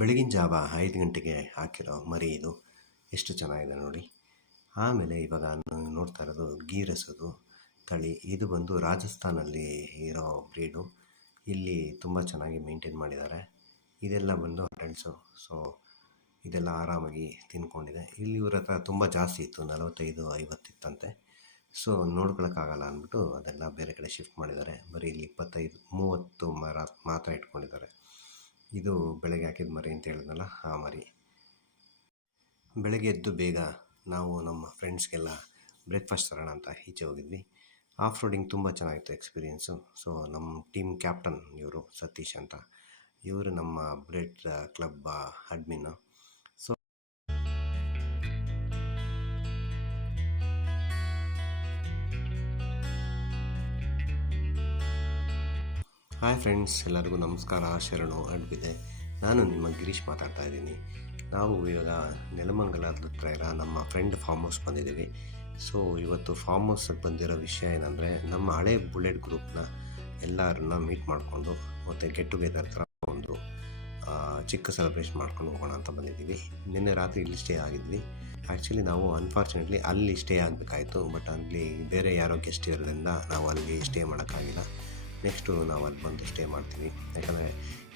ಬೆಳಗಿನ ಜಾವ 5 ಗಂಟೆಗೆ ಹಾಕಿರೋ ಮರಿ ಇದು. ಎಷ್ಟು ಚೆನ್ನಾಗಿದೆ ನೋಡಿ. ಆಮೇಲೆ ಇವಾಗ ನೋಡ್ತಾ ಇರೋದು ಗೀರಸದು ತಳಿ. ಇದು ಬಂದು ರಾಜಸ್ಥಾನಲ್ಲಿ ಇರೋ ಬ್ರೀಡು. ಇಲ್ಲಿ ತುಂಬ ಚೆನ್ನಾಗಿ ಮೇಂಟೈನ್ ಮಾಡಿದ್ದಾರೆ. ಇದೆಲ್ಲ ಬಂದು ಅಡಲ್ಟ್ಸು. ಸೊ ಇದೆಲ್ಲ ಆರಾಮಾಗಿ ತಿನ್ಕೊಂಡಿದೆ. ಇಲ್ಲಿ ಇವ್ರ ಹತ್ರ ತುಂಬ ಜಾಸ್ತಿ ಇತ್ತು, 45-50 ಇತ್ತಂತೆ. ಸೊ ನೋಡ್ಕೊಳಕ್ಕಾಗಲ್ಲ ಅಂದ್ಬಿಟ್ಟು ಅದೆಲ್ಲ ಬೇರೆ ಕಡೆ ಶಿಫ್ಟ್ ಮಾಡಿದ್ದಾರೆ. ಬರೀ ಇಲ್ಲಿ 25-30 ಮರ ಮಾತ್ರ ಇಟ್ಕೊಂಡಿದ್ದಾರೆ. ಇದು ಬೆಳಗ್ಗೆ ಹಾಕಿದ ಮರಿ ಅಂತ ಹೇಳಿದ್ನಲ್ಲ, ಆ ಮರಿ. ಬೆಳಗ್ಗೆ ಎದ್ದು ಬೇಗ ನಾವು ನಮ್ಮ ಫ್ರೆಂಡ್ಸ್ಗೆಲ್ಲ ಬ್ರೇಕ್ಫಾಸ್ಟ್ ತರೋಣ ಅಂತ ಈಚೆ ಹೋಗಿದ್ವಿ. ಆಫ್ ರೋಡಿಂಗ್ ತುಂಬ ಚೆನ್ನಾಗಿತ್ತು ಎಕ್ಸ್ಪೀರಿಯೆನ್ಸು. ಸೊ ನಮ್ಮ ಟೀಮ್ ಕ್ಯಾಪ್ಟನ್ ಇವರು ಸತೀಶ್ ಅಂತ, ಇವರು ನಮ್ಮ bullet club admin. So hi friends, ಎಲ್ಲರಿಗೂ ನಮಸ್ಕಾರ. ಶರಣು ಅಡ್ಬಿದೆ. ನಾನು ನಿಮ್ಮ ಗಿರೀಶ್ ಮಾತಾಡ್ತಾ ಇದ್ದೀನಿ. ನಾವು ಇವಾಗ ನೆಲಮಂಗಲದ ಹತ್ರ ಇರೋ ನಮ್ಮ ಫ್ರೆಂಡ್ ಫಾರ್ಮ್ ಹೌಸ್ ಬಂದಿದ್ದೀವಿ. ಸೊ ಇವತ್ತು ಫಾರ್ಮ್ ಹೌಸ್ಗೆ ಬಂದಿರೋ ವಿಷಯ ಏನಂದರೆ, ನಮ್ಮ ಹಳೆ ಬುಲೆಟ್ ಗ್ರೂಪ್ನ ಎಲ್ಲರನ್ನ ಮೀಟ್ ಮಾಡಿಕೊಂಡು ಮತ್ತು ಗೆಟ್ ಟುಗೆದರ್ ಥರ ಒಂದು ಚಿಕ್ಕ ಸೆಲೆಬ್ರೇಷನ್ ಮಾಡ್ಕೊಂಡು ಹೋಗೋಣ ಅಂತ ಬಂದಿದ್ದೀವಿ. ನಿನ್ನೆ ರಾತ್ರಿ ಇಲ್ಲಿ ಸ್ಟೇ ಆಗಿದ್ವಿ. ಆ್ಯಕ್ಚುಲಿ ನಾವು ಅನ್ಫಾರ್ಚುನೇಟ್ಲಿ ಅಲ್ಲಿ ಸ್ಟೇ ಆಗಬೇಕಾಯಿತು, ಬಟ್ ಅಲ್ಲಿ ಬೇರೆ ಯಾರೋ ಗೆಸ್ಟ್ ಇರೋದ್ರಿಂದ ನಾವು ಅಲ್ಲಿ ಸ್ಟೇ ಮಾಡೋಕ್ಕಾಗಿಲ್ಲ. ನೆಕ್ಸ್ಟು ನಾವು ಅಲ್ಲಿ ಬಂದು ಸ್ಟೇ ಮಾಡ್ತೀವಿ. ಯಾಕಂದರೆ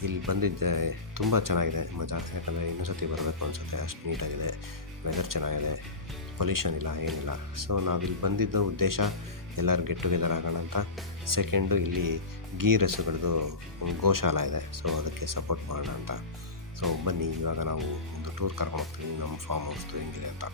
ಇಲ್ಲಿ ಬಂದಿದ್ದೆ ತುಂಬ ಚೆನ್ನಾಗಿದೆ ಮಜಾ. ಯಾಕಂದರೆ ಇನ್ನೊಂದು ಸತಿ ಬರಬೇಕು ಅನಿಸುತ್ತೆ, ಅಷ್ಟು ನೀಟಾಗಿದೆ, ವೆದರ್ ಚೆನ್ನಾಗಿದೆ, ಪೊಲ್ಯೂಷನ್ ಇಲ್ಲ, ಏನಿಲ್ಲ. ಸೊ ನಾವಿಲ್ಲಿ ಬಂದಿದ್ದ ಉದ್ದೇಶ ಎಲ್ಲರೂ ಗೆಟ್ ಟುಗೆದರ್ ಆಗೋಣ ಅಂತ. ಸೆಕೆಂಡು, ಇಲ್ಲಿ ಗೀರಸುಗಳದ್ದು ಗೋಶಾಲ ಇದೆ, ಸೊ ಅದಕ್ಕೆ ಸಪೋರ್ಟ್ ಮಾಡೋಣ ಅಂತ. ಸೊ ಬನ್ನಿ, ಇವಾಗ ನಾವು ಒಂದು ಟೂರ್ ಕರ್ಕೊಂಡು ಹೋಗ್ತೀವಿ ನಮ್ಮ ಫಾರ್ಮ್ ಹೌಸ್ದು ಹೆಂಗಿದೆ ಅಂತ.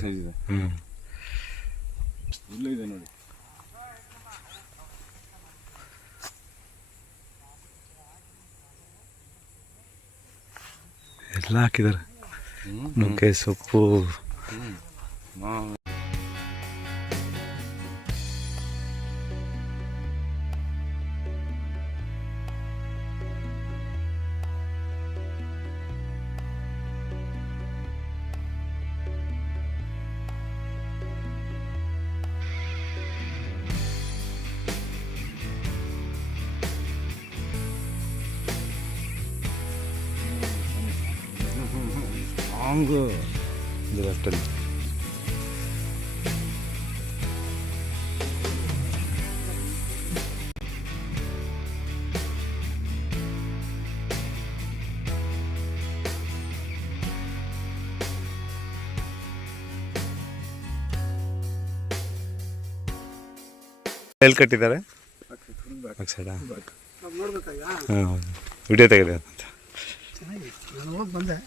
ಸೈಜ್ ಇದೆ. ಇಲ್ಲೂ ಇದೆ ನೋಡಿ. ಎಲ್ಲ ಹಾಕಿದ್ದಾರೆ, ನುಗ್ಗೆ ಸೊಪ್ಪು. ಇದು ಲೆಫ್ಟಲ್ಲಿ ಎಲ್ಲಿ ಕಟ್ಟಿದ್ದಾರೆ? ವಿಡಿಯೋ ತೆಗೆದ ಬಂದೆ.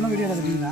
ನಾನು ವಿಡಿಯೋ ಇರೋದ್ರಿಂದ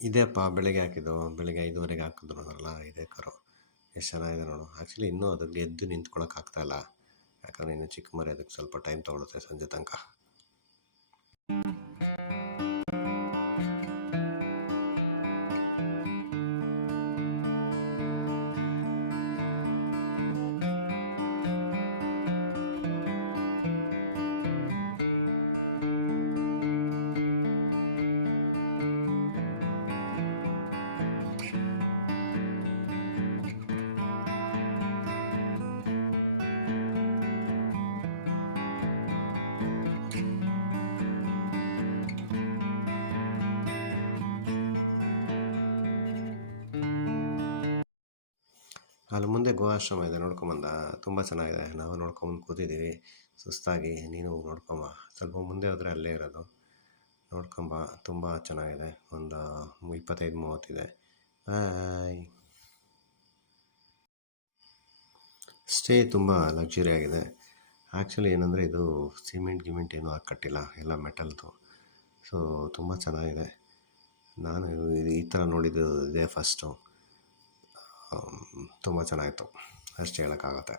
ಇದೆಯಪ್ಪ ಬೆಳಗ್ಗೆ ಹಾಕಿದ್ದು, ಬೆಳಗ್ಗೆ 5:30ಗೆ ಹಾಕಿದ್ರು ನೋಡಲ್ಲ, ಇದೇ ಕರು ಎಷ್ಟು ಚೆನ್ನಾಗಿದೆ ನೋಡು. ಆ್ಯಕ್ಚುಲಿ ಇನ್ನೂ ಅದಕ್ಕೆ ಎದ್ದು ನಿಂತ್ಕೊಳ್ಳೋಕೆ ಆಗ್ತಾಯಿಲ್ಲ, ಯಾಕಂದರೆ ಇನ್ನು ಚಿಕ್ಕ ಮರಿ, ಅದಕ್ಕೆ ಸ್ವಲ್ಪ ಟೈಮ್ ತೊಗೊಳುತ್ತೆ ಸಂಜೆ ತನಕ. ಅಲ್ಲಿ ಮುಂದೆ ಗೋಆಶ್ರಮ ಇದೆ, ನೋಡ್ಕೊಂಬಂದ. ತುಂಬ ಚೆನ್ನಾಗಿದೆ. ನಾವು ನೋಡ್ಕೊಂಬಂದು ಕೂತಿದ್ದೀವಿ ಸುಸ್ತಾಗಿ. ನೀನು ನೋಡ್ಕೊಂಬ, ಸ್ವಲ್ಪ ಮುಂದೆ ಹೋದರೆ ಅಲ್ಲೇ ಇರೋದು, ನೋಡ್ಕೊಂಬ. ತುಂಬ ಚೆನ್ನಾಗಿದೆ. ಒಂದು 25-30 ಇದೆ. ಬಾಯ್. ಸ್ಟೇ ತುಂಬ ಲಕ್ಸುರಿ ಆಗಿದೆ. ಆ್ಯಕ್ಚುಲಿ ಏನಂದರೆ ಇದು ಸಿಮೆಂಟ್ ಏನೂ ಹಾಕಿ ಕಟ್ಟಿಲ್ಲ, ಎಲ್ಲ ಮೆಟಲ್ದು. ಸೊ ತುಂಬ ಚೆನ್ನಾಗಿದೆ. ನಾನು ಈ ಥರ ನೋಡಿದ್ದು ಇದೇ ಫಸ್ಟು. ತುಂಬ ಚೆನ್ನಾಗಿತ್ತು, ಅಷ್ಟು ಹೇಳೋಕ್ಕಾಗತ್ತೆ.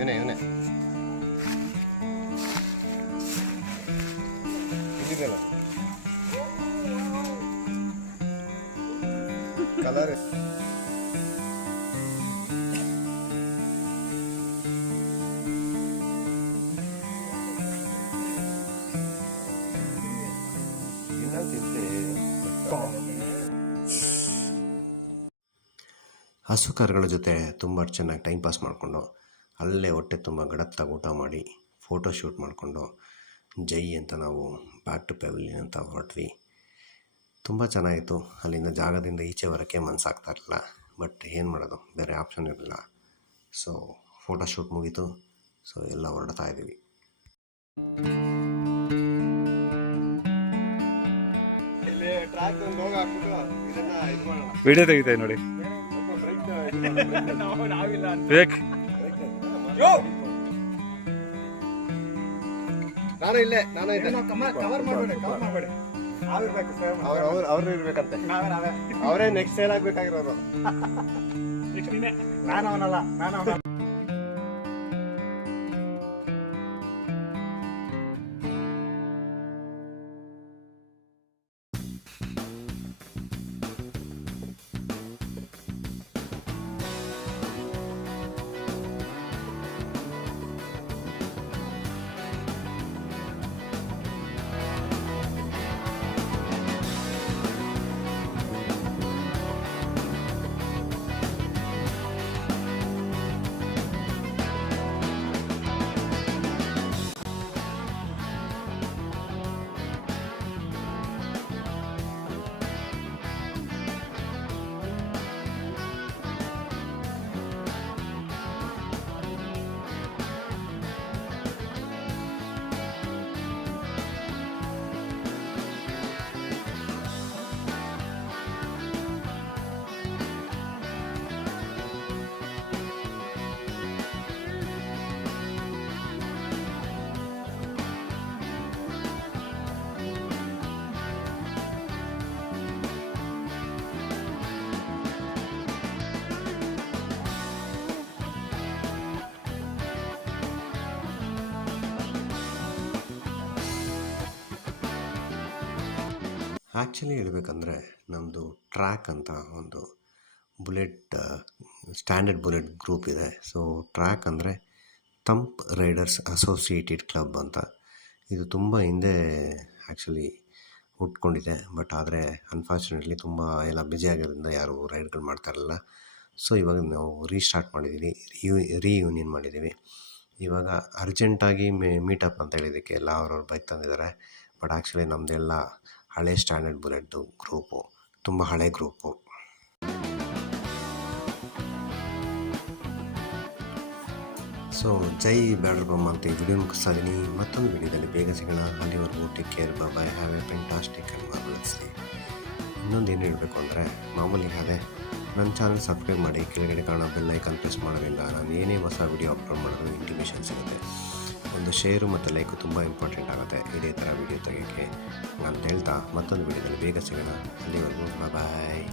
ಇವನೇ ಇಲ್ಲಿದೆಯಲ್ಲ ಕಲರ್. ಹಸು ಕರುಗಳ ಜೊತೆ ತುಂಬ ಚೆನ್ನಾಗಿ ಟೈಮ್ ಪಾಸ್ ಮಾಡಿಕೊಂಡು ಅಲ್ಲೇ ಹೊಟ್ಟೆ ತುಂಬ ಗಡತ್ತಾಗಿ ಊಟ ಮಾಡಿ ಫೋಟೋ ಶೂಟ್ ಮಾಡಿಕೊಂಡು ಜೈ ಅಂತ ನಾವು ಬ್ಯಾಕ್ ಟು ಪೆವಿಲಿಯನ್ ಅಂತ ಹೊರಟ್ವಿ. ತುಂಬ ಚೆನ್ನಾಗಿತ್ತು. ಅಲ್ಲಿಂದ ಜಾಗದಿಂದ ಈಚೆ ಬರೋಕ್ಕೆ ಮನಸ್ಸಾಗ್ತಾ ಇರಲಿಲ್ಲ, ಬಟ್ ಏನು ಮಾಡೋದು, ಬೇರೆ ಆಪ್ಷನ್ ಇರಲಿಲ್ಲ. ಸೊ ಫೋಟೋ ಶೂಟ್ ಮುಗೀತು. ಸೊ ಎಲ್ಲ ಹೊರಡ್ತಾ ಇದ್ದೀವಿ. ವಿಡಿಯೋ ತೆಗಿತಾ ನೋಡಿ. ವಿವೇಕ್ ಅವ್ರು ಇರ್ಬೇಕಂತೆ, ಅವರೇ ನೆಕ್ಸ್ಟ್ ಸೇಲ್ ಆಗ್ಬೇಕಾಗಿರೋದು. ನಾನು ಅವನಲ್ಲ. ಆ್ಯಕ್ಚುಲಿ ಹೇಳ್ಬೇಕಂದ್ರೆ ನಮ್ಮದು ಟ್ರ್ಯಾಕ್ ಅಂತ ಒಂದು ಬುಲೆಟ್ ಸ್ಟ್ಯಾಂಡರ್ಡ್ ಬುಲೆಟ್ ಗ್ರೂಪ್ ಇದೆ. ಸೊ ಟ್ರ್ಯಾಕ್ ಅಂದರೆ ಥಂಪ್ ರೈಡರ್ಸ್ ಅಸೋಸಿಯೇಟೆಡ್ ಕ್ಲಬ್ ಅಂತ. ಇದು ತುಂಬ ಹಿಂದೆ ಆ್ಯಕ್ಚುಲಿ ಹುಟ್ಕೊಂಡಿದೆ. ಬಟ್ ಆದರೆ ಅನ್ಫಾರ್ಚುನೇಟ್ಲಿ ತುಂಬ ಎಲ್ಲ ಬ್ಯುಸಿ ಆಗಿರೋದ್ರಿಂದ ಯಾರು ರೈಡ್ಗಳು ಮಾಡ್ತಾ ಇರಲಿಲ್ಲ. ಸೊ ಇವಾಗ ನಾವು ರೀಸ್ಟಾರ್ಟ್ ಮಾಡಿದ್ದೀವಿ, ರೀಯೂನಿಯನ್ ಮಾಡಿದ್ದೀವಿ. ಇವಾಗ ಅರ್ಜೆಂಟಾಗಿ ಮೀಟಪ್ ಅಂತ ಹೇಳಿದ್ದಕ್ಕೆ ಎಲ್ಲ ಅವ್ರವ್ರ ಬೈಕ್ ತಂದಿದ್ದಾರೆ. ಬಟ್ ಆ್ಯಕ್ಚುಲಿ ನಮ್ಮದೆಲ್ಲ ಹಳೆ ಸ್ಟ್ಯಾಂಡರ್ಡ್ ಬುಲೆಟ್ದು ಗ್ರೂಪು, ತುಂಬ ಹಳೆ ಗ್ರೂಪು. ಸೊ ಜೈ ಬ್ಯಾಡರ್ ಬಮ್ ಅಂತ ಈ ವಿಡಿಯೋ ಮುಗಿಸ್ತಾ ಇದ್ದೀನಿ. ಮತ್ತೊಂದು ವಿಡಿಯೋದಲ್ಲಿ ಬೇಗ ಸಿಗೋಣ. ಅಲ್ಲಿವರೆಗೂ take care, bye, have a fantastic and marvellous day. ಇನ್ನೊಂದು ಏನು ಹೇಳಬೇಕು ಅಂದರೆ, ಮಾಮೂಲಿ ಹಾಗೆ ನನ್ನ ಚಾನಲ್ ಸಬ್ಸ್ಕ್ರೈಬ್ ಮಾಡಿ, ಕೆಳಗಡೆ ಕಾಣೋ ಬೆಲ್ ಐಕಾನ್ ಪ್ರೆಸ್ ಮಾಡೋದ್ರಿಂದ ನಾನು ಏನೇ ಹೊಸ ವಿಡಿಯೋ ಅಪ್ಲೋಡ್ ಮಾಡೋದು ಇಂಟಿಮೇಷನ್ ಸಿಗುತ್ತೆ. ಒಂದು ಶೇರು ಮತ್ತು ಲೈಕು ತುಂಬ ಇಂಪಾರ್ಟೆಂಟ್ ಆಗುತ್ತೆ ಇದೇ ಥರ ವಿಡಿಯೋ ತೆಗೆಯೋಕ್ಕೆ ಅಂತ ಹೇಳ್ತಾ ಮತ್ತೊಂದು ವಿಡಿಯೋದಲ್ಲಿ ಬೇಗ ಸಿಗೋಣ. ಅಲ್ಲಿವರೆಗೂ ಬಾಯ್.